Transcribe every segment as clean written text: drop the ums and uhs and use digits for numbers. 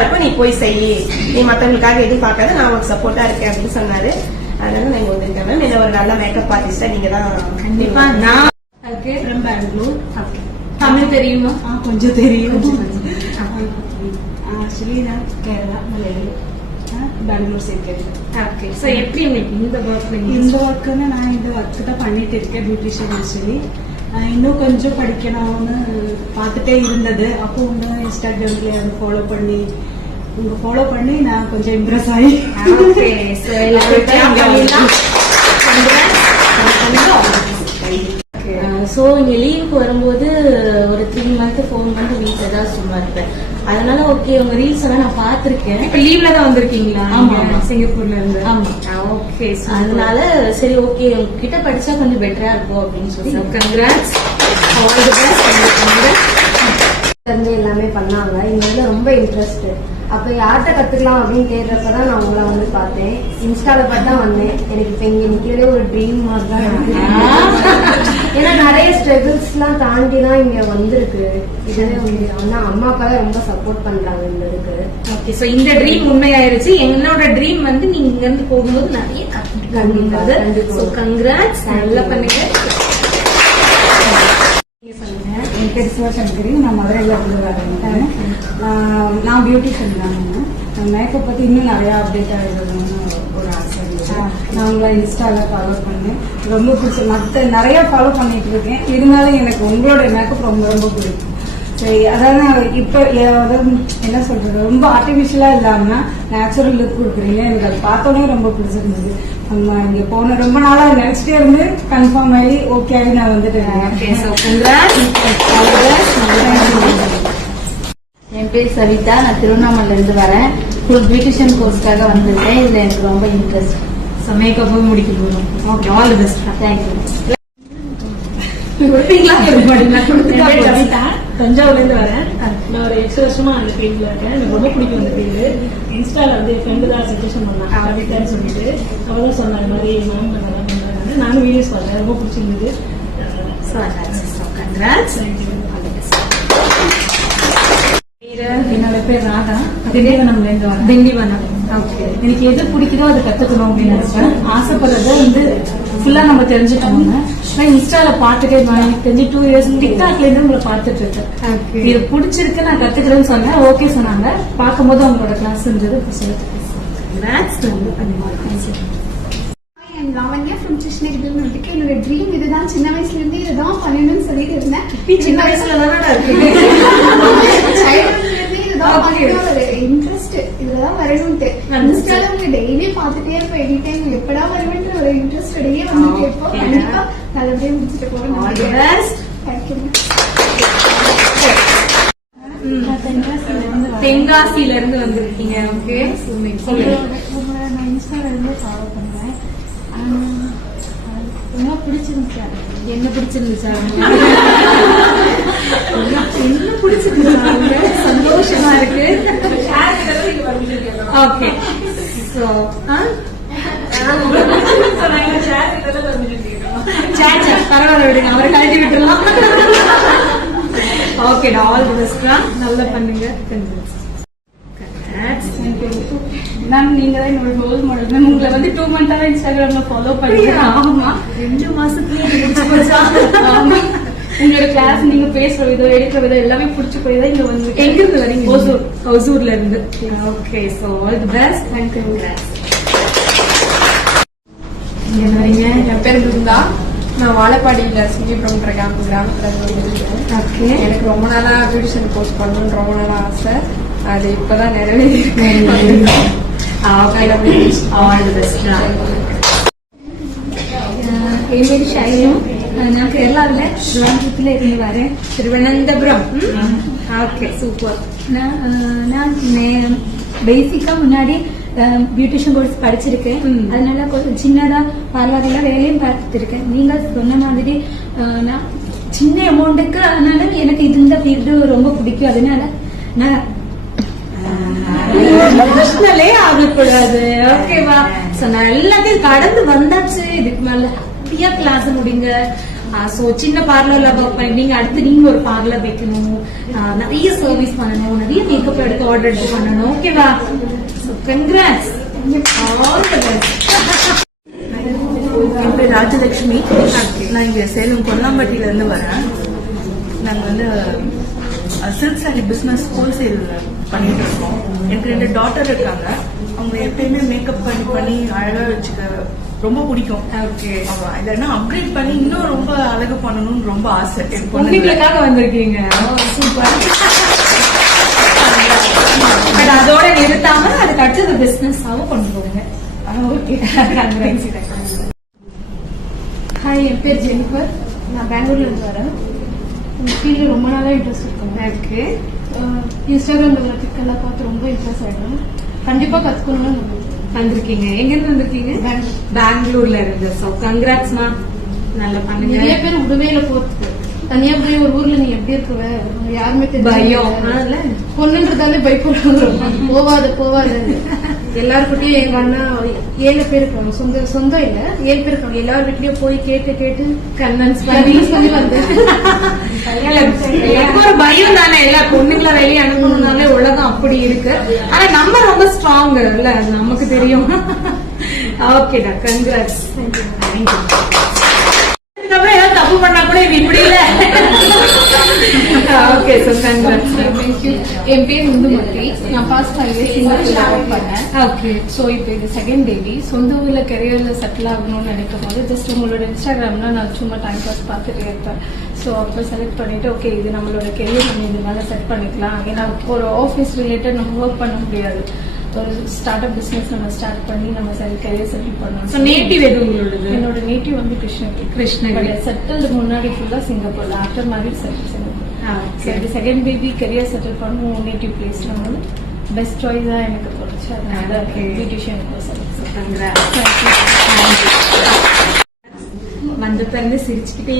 இருக்கும், நீ போய் செய், நீ மத்தவங்களுக்காக எதிர்பார்க்காத, நான் உனக்கு சப்போர்ட்டா இருக்கேன் அப்படின்னு சொன்னாரு. அதனால நான் இங்க வந்திருக்கேன் மேம். என்ன ஒரு நல்ல மேக்கப் ஆர்டிஸ்டா நீங்க தான். கண்டிப்பா. நான் ஃப்ரம் பெங்களூர். தமிழ் தெரியுமா? கொஞ்சம் தெரியும். ஆக்சுவலி நான் கேரளா மலையாளி, பெங்களூர் சேர்க்கிறேன். ஓகே. சோ எப்படி உங்களுக்கு இந்த ஒர்க்குன்னு நான் இந்த ஒர்க்கு தான் பண்ணிட்டு இருக்கேன், பியூட்டிஷியன். ஆக்சுவலி இன்னும் கொஞ்சம் படிக்கணும்னு பார்த்துட்டே இருந்தது. அப்போ ஒன்று இன்ஸ்டாகிராம்ல அதை ஃபாலோ பண்ணி நான் கொஞ்சம் இம்ப்ரெஸ் ஆகி சோ இங்க லீவுக்கு வரும்போது ஒரு 3 month 4 month வீட்டுல தான் சும்மா இருப்பேன். அதனால ஓகே உங்க ரீல்ஸ் எல்லாம் நான் பாத்திருக்கேன். இப்ப லீவ்ல தான் வந்திருக்கீங்களா? சிங்கப்பூர்ல இருந்து. ஆமா. ஓகே. அதனால சரி ஓகே உங்ககிட்ட படிச்சா கொஞ்சம் பெட்டரா இருக்கும் அப்படின்னு சொல்லி கங்க்ராட்ஸ், ஆல் தி பெஸ்ட். வந்து எல்லாமே பண்ணாங்க. இங்க வந்து ரொம்ப இன்ட்ரெஸ்ட். அப்ப யார்கிட்ட கத்துக்கலாம் அப்படின்னு தேடுறப்பதான் நான் உங்களை வந்து பார்த்தேன். இன்ஸ்டால பார்த்தா வந்தேன். எனக்கு இப்ப இங்க நிக்கிறதே ஒரு ட்ரீம் மாதிரி தான் இருக்கு. ஏன்னா நிறைய ஸ்ட்ரகிள்ஸ் எல்லாம் தாண்டி தான் இங்க வந்திருக்கு. இதுவே வந்து ஆனா அம்மா அப்பா தான் ரொம்ப சப்போர்ட் பண்றாங்க இந்த இதுக்கு. ஓகே. சோ இந்த ட்ரீம் உண்மையாயிருச்சு. என்னோட ட்ரீம் வந்து நீங்க இங்க இருந்து போகும்போது நிறைய கண்டிப்பா. சோ கங்க்ராட்ஸ், நல்லா பண்ணுங்க. என் பேர் சிவசங்கரி, நான் மதுரையில இருந்து வரேன். நான் பியூட்டிஷியன் தான். மேக்கப் பத்தி இன்னும் நிறைய அப்டேட் ஆகிடணும்னு ஒரு ஆசை இருந்துச்சு. நான் உங்களை இன்ஸ்டால ஃபாலோ பண்ணேன், ரொம்ப பிடிச்ச. மற்ற நிறைய ஃபாலோ பண்ணிட்டு இருக்கேன், இருந்தாலும் எனக்கு உங்களோட மேக்கப் ரொம்ப ரொம்ப பிடிக்கும். சரி, அதாவது இப்ப என்ன சொல்றது, ரொம்ப ஆர்டிபிஷியலா இல்லாம நேச்சுரல் லுக் கொடுக்குறீங்க. எனக்கு அது பார்த்தோன்னே ரொம்ப பிடிச்சிருந்தது. நம்ம இங்க போன ரொம்ப நாளா நினைச்சிட்டே இருந்து கன்ஃபார்ம் ஆகி ஓகே ஆகி நான் வந்துட்டேன். என் பேர் சவிதா, நான் திருவண்ணாமலையில இருந்து வரேன். ஃபுல் பியூட்டிஷியன் கோர்ஸ்க்காக வந்திருக்கேன். இதுல எனக்கு ரொம்ப இன்ட்ரெஸ்ட். மேக்கப் முடிக்க போறோம். Okay, all the best. Thank you. தஞ்சாவூர்ல இருந்து வரேன். நான் ஒரு 8 வருஷமா அந்த ஃபீல்ட்ல இருக்கேன். எனக்கு ரொம்ப பிடிக்கும் அந்த ஃபீல்டு. இன்ஸ்டால வந்து என் ஃப்ரெண்டு தான் சஜஷன் பண்ணாங்க கவிதான்னு சொல்லிட்டு. அவதான் சொன்னாங்க இந்த மாதிரி மேம் நல்லா பண்றாங்க. நானும் வீடியோஸ் பார்த்தேன், ரொம்ப பிடிச்சிருந்தது. என்னோட பேர் ராதா, திண்டிவனம்ல இருந்து வரேன். திண்டிவனம். ஓகே. எனக்கு எது பிடிக்குதோ அதை கத்துக்கணும் அப்படின்னு நினைச்சேன். ஆசைப்படுறத வந்து ஃபுல்லா நம்ம தெரிஞ்சுக்கோங்க. இன்ஸ்டால பாத்துட்டே எனக்கு தெரிஞ்சு 2 years டிக்டாக்ல இருந்து உங்களை பாத்துட்டு இருக்கேன். இது பிடிச்சிருக்கு, நான் கத்துக்கிறேன்னு சொன்னேன். ஓகே சொன்னாங்க. பார்க்கும்போது அவங்களோட கிளாஸ் இருந்தது. லாவண்யா ஃப்ரம் கிருஷ்ணகிரில இருக்கு. என்னோட ட்ரீம் இதுதான். சின்ன வயசுல இருந்து இதுதான் பண்ணணும்னு சொல்லிட்டு இருந்தேன். சின்ன வயசுல ஒரு இன்ட்ரெஸ்ட் இதுலதான் வரணும்ட்டு. இன்ஸ்டால உங்க டெய்லி பாத்துட்டே இருப்போம். எனி டைம் எப்படா வருவேன்ற ஒரு இன்ட்ரெஸ்டோடயே வந்துட்டு இருப்போம். கண்டிப்பா நல்லபடியா முடிச்சுட்டு போறோம். தென்காசியில இருந்து வந்திருக்கீங்க. ஓகே. நான் இன்ஸ்டால இருந்து ஃபாலோ பண்ணுவேன். ரொம்ப பிடிச்சிருந்துச்சு. என்ன பிடிச்சிருந்துச்சா? என்ன பிடிச்சிருந்துச்சா? சந்தோஷமா இருக்கு. ஓகே. சோ பரவாயில்ல விடுங்க, அவரை கழட்டி விட்டுலாம். Okay, all the best. நல்லா பண்ணுங்க. மேம், நீங்க தான் என்னோட ரோல் மாடல். மேம், உங்களை வந்து 2 months இன்ஸ்டாகிராம்ல ஃபாலோ பண்ணுறேன். ஆமா, 2 மாசத்துலயே உங்களோட கிளாஸ், நீங்க பேசுற விதம், எடுக்கிற விதம் எல்லாமே பிடிச்சி போய் தான் இங்க வந்து. எங்க இருந்து வரீங்க? ஹொசூர்ல இருந்து. Okay. So all the best. Thank you. என்ன வரீங்க? என் பேர் பிருந்தா. நான் வாழப்பாடியில சிங்கிபுரம்ன்ற கிராமத்துல வந்துருக்கேன். ஓகே. எனக்கு ரொம்ப நாளா பியூட்டிஷியன் கோர்ஸ் பண்ணணும்னு ரொம்ப நாளா ஆசை. அது இப்பதான் நிறைவேறிருக்கு. All the best. என் பேர் ஷைனு. நான் கேரளாவில திருவனந்தபுரத்துல இருந்து வரேன். திருவனந்தபுரம். Okay, super. நான் பேசிக்கா முன்னாடி பியூட்டிஷியன் கோர்ஸ் படிச்சிருக்கேன். அதனால கொஞ்சம் சின்னதா பார்லர்ல வேலையும் பார்த்துருக்கேன். நீங்க சொன்ன மாதிரி நான் சின்ன அமௌண்ட்டுக்கு, அதனால எனக்கு இந்த ஃபீல்டு ரொம்ப பிடிக்கும். அதனால நான் எமோஷனலே ஆகக்கூடாது. ஓகேவா? சோ நான் எல்லாத்தையும் கடந்து வந்தாச்சு. இதுக்கு மேல ஹாப்பியா கிளாஸ் முடிங்க. சோ சின்ன பார்லர்ல ஒர்க் பண்ணிருக்கீங்க, அடுத்து நீங்க ஒரு பார்லர் வைக்கணும், நிறைய சர்வீஸ் பண்ணணும், நிறைய மேக்கப் எடுத்து ஆர்டர் எடுத்து பண்ணணும். ஓகேவா? So congrats, all the best. என் பேர் ராஜலட்சுமி. நான் இங்க சேலம் கொல்லாம்பட்டியில இருந்து வரேன். நாங்க வந்து சில்க் சாரி பிசினஸ் ஹோல்சேல் பண்ணிட்டு இருக்கோம். எனக்கு 2 டாட்டர் இருக்காங்க. அவங்க எப்பயுமே மேக்கப் பண்ணி அழகா வச்சுக்க ரொம்ப பிடிக்கும். ஓகே, இல்லைன்னா அப்கிரேட் பண்ணி இன்னும் ரொம்ப அழகு பண்ணணும்னு ரொம்ப ஆசை. பொண்ணுங்களுக்காக வந்திருக்கீங்க. சூப்பர். பட் அதோட நிறுத்தாம அதுக்கு அடுத்தது பிசினஸாவும் கொண்டு போங்க. ஓகே, ஹாய், என் பேர் ஜெனிஃபர். நான் பெங்களூர்ல இருந்து வரேன். இந்த ஃபீல்டு ரொம்ப நாளா இன்ட்ரெஸ்ட் இருக்குங்க. ஓகே, இன்ஸ்டாகிராம்ல உள்ள பிக் எல்லாம் பார்த்து ரொம்ப இன்ட்ரெஸ்ட் ஆயிடும். கண்டிப்பா கத்துக்கணும்னு வந்திருக்கீங்க. எங்க இருந்து வந்திருக்கீங்க? பெங்களூர்ல இருந்து. சோ கங்க்ராட்ஸ்மா, நல்லா பண்ணுங்க. நிறைய பேர் உடவேல போறதுக்கு தனியா போய் ஒரு ஊர்ல நீ எப்படி இருக்குவ, யாருமே பயம். பொண்ணுன்றதாலே பயப்படுவாங்க. போவாத எல்லாருக்கிட்டையும் எங்க அண்ணா 7 பேர் இருக்காங்க. சொந்தம் இல்ல, 7 பேர் இருக்காங்க. எல்லார் வீட்லயும் போய் கேட்டு கன்வின்ஸ் பண்ணி வந்து எனக்கு ஒரு பயம் தானே. எல்லா பொண்ணுங்களை வெளியே அனுப்பணும்னாலே உலகம் அப்படி இருக்கு. ஆனா நம்ம ரொம்ப ஸ்ட்ராங் இல்ல, அது நமக்கு தெரியும். ஓகேடா, கங்க்ராட்ஸ். ஏதாவது தப்பு பண்ணா கூட இது இப்படி இல்ல. Okay, so congrats. என் பேர் இந்துமதி. நான் பாஸ்ட் 5 இயர்ஸ் சிங்கப்பூர்ல ஒர்க் பண்ணேன். ஓகே, ஸோ இப்போ இது செகண்ட் பேபி. சொந்த ஊர்ல கெரியர்ல செட்டில் ஆகணும்னு நினைக்கும் போது ஜஸ்ட் உங்களோட இன்ஸ்டாகிராம்ல நான் சும்மா டைம் பாஸ் பார்த்துட்டே இருப்பேன். ஸோ அப்போ செலக்ட் பண்ணிட்டு ஓகே இது நம்மளோட கெரியர் நம்ம இது மேலே செட் பண்ணிக்கலாம். ஏன்னா ஒரு ஆஃபீஸ் ரிலேட்டட் நம்ம ஒர்க் பண்ண முடியாது. ஒரு ஸ்டார்ட் அப் பிசினஸ் நம்ம ஸ்டார்ட் பண்ணி நம்ம கெரியர் செட்டில் பண்ணணும். நேட்டிவ் எது உங்களோடது? என்னோட நேட்டிவ் வந்து கிருஷ்ணகிரி. செட்டிலுக்கு முன்னாடி ஃபுல்லா சிங்கப்பூர்ல. After marriage Singapore. Second baby career settle பண்ணணும் நேட்டிவ் பிளேஸ்ல வந்து பெஸ்ட் சாய்ஸா எனக்கு தோணுச்சு. அதனால பியூட்டிஷியன் வந்து பிறந்து சிரிச்சுக்கிட்டே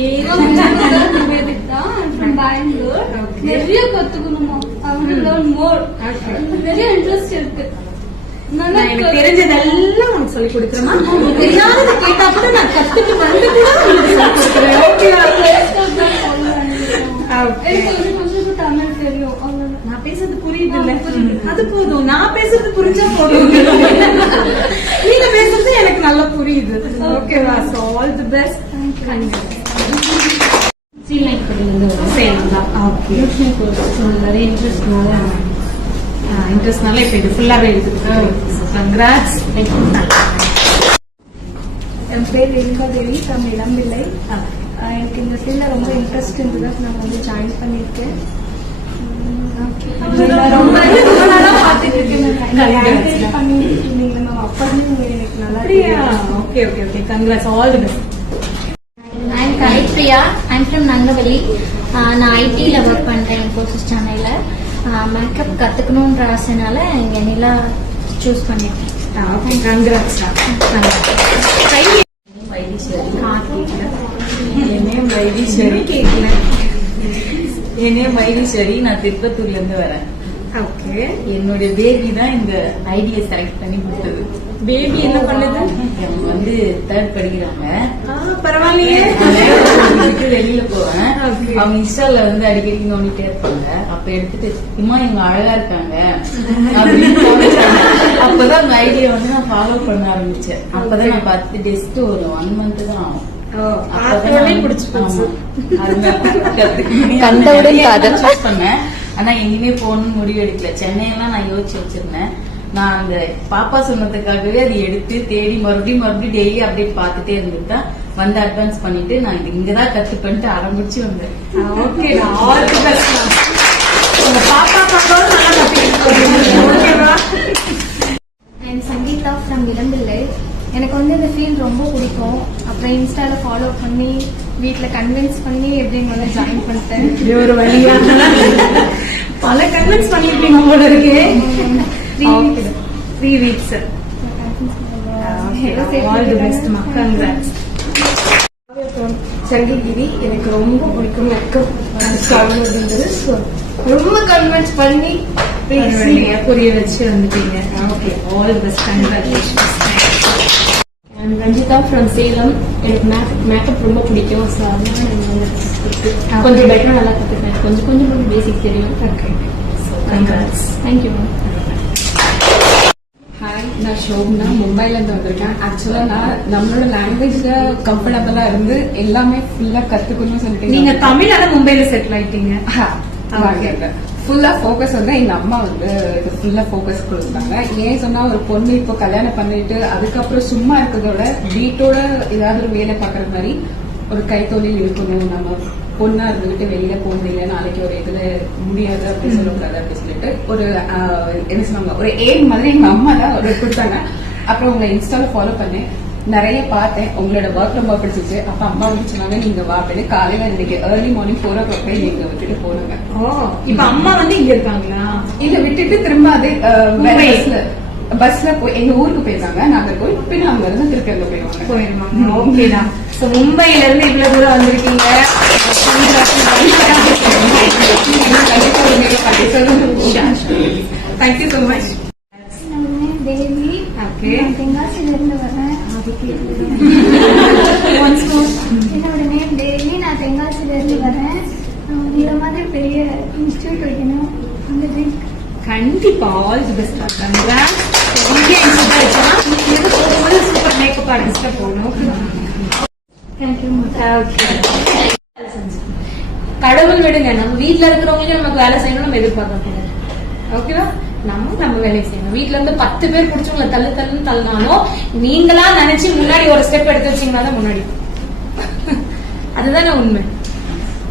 பெங்களூர் நிறைய கத்துக்கணுமா, நிறைய இன்ட்ரெஸ்ட் இருக்கு. எனக்கு தெரிஞ்சதெல்லாம் உனக்கு சொல்லி கொடுக்குறேமா. தெரியாத கேட்டா கூட நான் கத்துட்டு வந்து கூட கொஞ்சம் தமிழ் தெரியும். நான் பேசுறது புரியுது இல்ல, அது போதும். நான் பேசுறது புரிஞ்சா போதும். நீங்க பேசுறது எனக்கு நல்லா புரியுது. ஓகேவா? So all the best. நிறைய இன்ட்ரெஸ்ட்னால இப்ப இது ஃபுல்லாவே எடுத்துக்கிட்டு கங்க்ராட்ஸ். என் பேர் ரேணுகா தேவி ஃப்ரம் இளம்பிள்ளை. எனக்கு இந்த ஃபீல்ட்ல ரொம்ப இன்ட்ரெஸ்ட் இருந்தது. நான் வந்து ஜாயின் பண்ணிருக்கேன். ரொம்ப நாளா பாத்துட்டு இருக்கேன். பண்ணிட்டு இருந்தீங்க மேம். அப்ப இருந்து எனக்கு நல்லா okay okay okay, congrats, all the best. I'm Kaipriya. I'm from Nangavali. நான் ஐடில ஒர்க் பண்றேன் இன்ஃபோசிஸ் சென்னையில. மேக்கப் கத்துக்கணும்ன்ற ஆசைனால இங்க நிலா சூஸ் பண்ணிருக்கேன். Okay, congrats. என் வைத்தீஸ்வரி. நான் திருப்பத்தூர்ல இருந்து வரேன். ஓகே, என்னுடைய பேபி தான் இந்த ஐடியா செலக்ட் பண்ணி கொடுத்தது. பேபி என்ன பண்ணுது? அவங்க வந்து 3rd படிக்கிறாங்க. பரவாயில்லையே. வெளியில போவேன். அவங்க இன்ஸ்டால வந்து அடிக்கடி நோண்டிட்டே இருப்பாங்க. அப்ப எடுத்துட்டு இம்மா இவங்க அழகா இருக்காங்க அப்படின்னு அப்பதான் அந்த ஐடியா வந்து நான் ஃபாலோ பண்ண ஆரம்பிச்சேன். அப்பதான் நான் 10 டேஸ்க்கு ஒரு 1 மந்த் தான் ஆகும். பண்ணேன். ஆனா எங்கேயுமே போகணும்னு முடிவு எடுக்கல. சென்னையெல்லாம் நான் யோசிச்சு வச்சிருந்தேன். நான் அந்த பாப்பா சொன்னதுக்காகவே அதை எடுத்து தேடி மறுபடியும் டெய்லி அப்டேட் பார்த்துட்டே இருந்துட்டா வந்து அட்வான்ஸ் பண்ணிட்டு நான் இங்கதான் கத்துப்பேன்ட்டு ஆரம்பிச்சு வந்தேன். Okay, all the best. பாப்பா பக்கம் நல்லா கத்துக்கிட்டு. ஓகேவா? அண்ட் சங்கீதா ஃப்ரம் இளம்பிள்ளை. எனக்கு வந்து இந்த ஃபீல்ட் ரொம்ப பிடிக்கும். அப்புறம் இன்ஸ்டால ஃபாலோ பண்ணி வீட்டுல கன்வின்ஸ் பண்ணி எப்படின்னு வந்து ஜாயின் பண்ணிட்டேன். இது ஒரு வழியா பல கன்வின்ஸ் பண்ணிருக்கீங்க போல இருக்கு. 3 weeks. ஆல் தி பெஸ்ட் மா, கங்க்ராட்ஸ். சங்ககிரி. எனக்கு ரொம்ப பிடிக்கும் மேக்கப் இருந்தது. ரொம்ப கன்வின்ஸ் பண்ணி புரிய வச்சு வந்துட்டீங்க. Okay, all the best, congratulations. Ranjitha Swetha from Salem. எனக்கு மேக்கப் ரொம்ப பிடிக்கும். ஸோ அதனால நான் வந்து கொஞ்சம் பெட்டராக நல்லா கற்றுக்கிறேன். கொஞ்சம் கொஞ்சம் பேசிக் தெரியும். ஓகே. Thank you ma'am. ஹாய், நான் ஷோப்னா மும்பைல இருந்து வந்திருக்கேன். ஆக்சுவலா நான் நம்மளோட லாங்குவேஜ்ல கம்ஃபர்டபுளா இருந்து எல்லாமே ஃபுல்லா கத்துக்கணும்னு சொல்லிட்டு நீங்க தமிழால மும்பைல செட்டில் ஆயிட்டீங்க. ஃபுல்லா ஃபோக்கஸ் வந்து எங்க அம்மா வந்து இது ஃபுல்லா ஃபோக்கஸ் கொடுத்தாங்க. ஏன் சொன்னா ஒரு பொண்ணு இப்போ கல்யாணம் பண்ணிட்டு அதுக்கப்புறம் சும்மா இருக்கிறதோட வீட்டோட ஏதாவது ஒரு வேலை பாக்குற மாதிரி ஒரு கைத்தொழில் இருக்கணும். நம்ம பொண்ணா இருந்துகிட்டு வெளியில போனதில்லை, நாளைக்கு ஒரு இதுல முடியாது அப்படின்னு சொல்லக்கூடாது அப்படின்னு சொல்லிட்டு ஒரு என்ன சொன்னாங்க, ஒரு எய்ம் மாதிரி எங்க அம்மா தான் ஒரு கொடுத்தாங்க. அப்புறம் உங்களை இன்ஸ்டால ஃபாலோ பண்ணேன், நிறைய பார்த்தேன், உங்களோட ஒர்க் ரொம்ப பிடிச்சிச்சு. அப்ப அம்மா வந்து சொன்னாங்க நீங்க வா அப்படின்னு. காலையில இன்னைக்கு ஏர்லி மார்னிங் 4 o'clock நீங்க விட்டுட்டு போனாங்க. இப்ப அம்மா வந்து இங்க இருக்காங்களா? இல்ல, விட்டுட்டு திரும்ப அதே பஸ்ல போய் எங்க ஊருக்கு போயிருக்காங்க நாகர்கோவில். பின்ன அங்க இருந்து திருப்பி அங்க போயிருவாங்க. ஓகேடா. சோ மும்பைல இருந்து இவ்வளவு தூரம் வந்திருக்கீங்க. Thank you so much. Devi. Okay. தென்காசில இருந்து வரேன். என்னோட நேம் தேவி. நான் தென்காசில இருந்து வரேன். இந்த மாதிரி பெரிய இன்ஸ்டியூட் வைக்கணும். கண்டிப்பா all the best. Super makeup ஆர்டிஸ்டா போகணும். கடவுள் விடுங்க, நம்ம வீட்டுல இருக்கிறவங்களும் நமக்கு வேலை செய்யணும் நம்ம எதிர்பார்க்க. ஓகேவா? நம்ம வேலையை செய்யணும். வீட்டுல இருந்து 10 பேர் பிடிச்சவங்களை தள்ளுன்னு தள்ளினாலும் நீங்களா நினைச்சு முன்னாடி ஒரு ஸ்டெப் எடுத்து வச்சீங்கன்னா தான் முன்னாடி. அதுதானே உண்மை.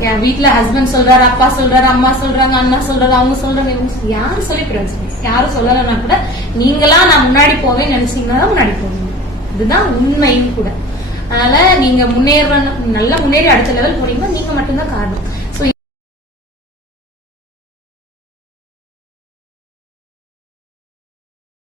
என் வீட்டுல ஹஸ்பண்ட் சொல்றாரு, அப்பா சொல்றாரு, அம்மா சொல்றாங்க, அண்ணா சொல்றாரு, அவங்க சொல்றாங்க, இவங்க யாரும் சொல்லி பிரச்சனை, யாரும் சொல்லலைன்னா கூட நீங்களா நான் முன்னாடி போவேன்னு நினைச்சீங்கன்னா தான் முன்னாடி போவீங்க. இதுதான் உண்மையும் கூட. அதனால நீங்க நல்லா முன்னேறி அடுத்த லெவல் போனீங்கன்னா நீங்க மட்டும்தான் காரணம்.